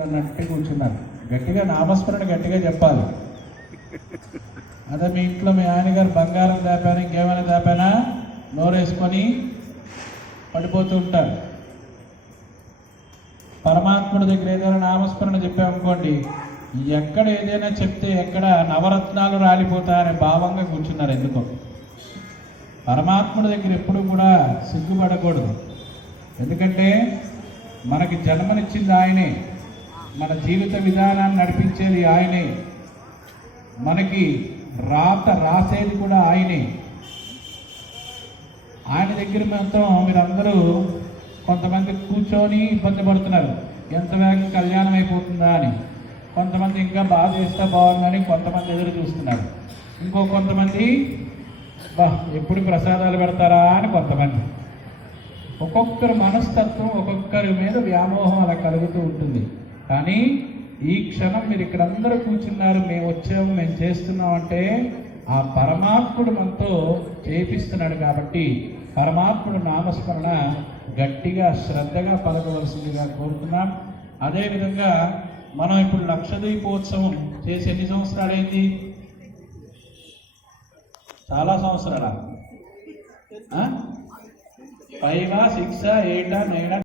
అన్నట్టు కూర్చున్నారు. గట్టిగా నామస్మరణ గట్టిగా చెప్పాలి. అదే మీ ఇంట్లో మీ ఆయన గారు బంగారం దాపాను ఇంకేమైనా దాపానా? నోరేసుకొని పడిపోతూ ఉంటారు. పరమాత్ముడి దగ్గర ఏదైనా నామస్మరణ చెప్పామనుకోండి ఎక్కడ ఏదైనా చెప్తే ఎక్కడ నవరత్నాలు రాలిపోతాయనే భావంగా కూర్చున్నారు ఎందుకో. పరమాత్ముడి దగ్గర ఎప్పుడు కూడా సిగ్గుపడకూడదు. ఎందుకంటే మనకి జన్మనిచ్చింది ఆయనే. మన జీవిత విధానాన్ని నడిపించేది ఆయనే. మనకి రాత రాసేది కూడా ఆయనే. ఆయన దగ్గర మాత్రం మీరందరూ కొంతమంది కూర్చొని ఇబ్బంది పడుతున్నారు. ఎంత వేగం కళ్యాణం అయిపోతుందా అని. కొంతమంది ఇంకా బాగా చేస్తే బాగుందని కొంతమంది ఎదురు చూస్తున్నారు. ఇంకో కొంతమంది బా ఎప్పుడు ప్రసాదాలు పెడతారా? అని కొంతమంది. ఒక్కొక్కరి మనస్తత్వం ఒక్కొక్కరి మీద వ్యామోహం అలా కలుగుతూ ఉంటుంది. కానీ ఈ క్షణం మీరు ఇక్కడ అందరూ కూర్చున్నారు మేము వచ్చాము మేము చేస్తున్నాం అంటే ఆ పరమాత్ముడు మనతో చేపిస్తున్నాడు కాబట్టి పరమాత్ముడు నామస్మరణ గట్టిగా శ్రద్ధగా పలకవలసిందిగా కోరుతున్నాం. అదేవిధంగా మనం ఇప్పుడు లక్షదీపోత్సవం చేసి ఎన్ని సంవత్సరాలైంది? చాలా సంవత్సరాల? ఫైవా సిక్సా ఎయిటా నైనా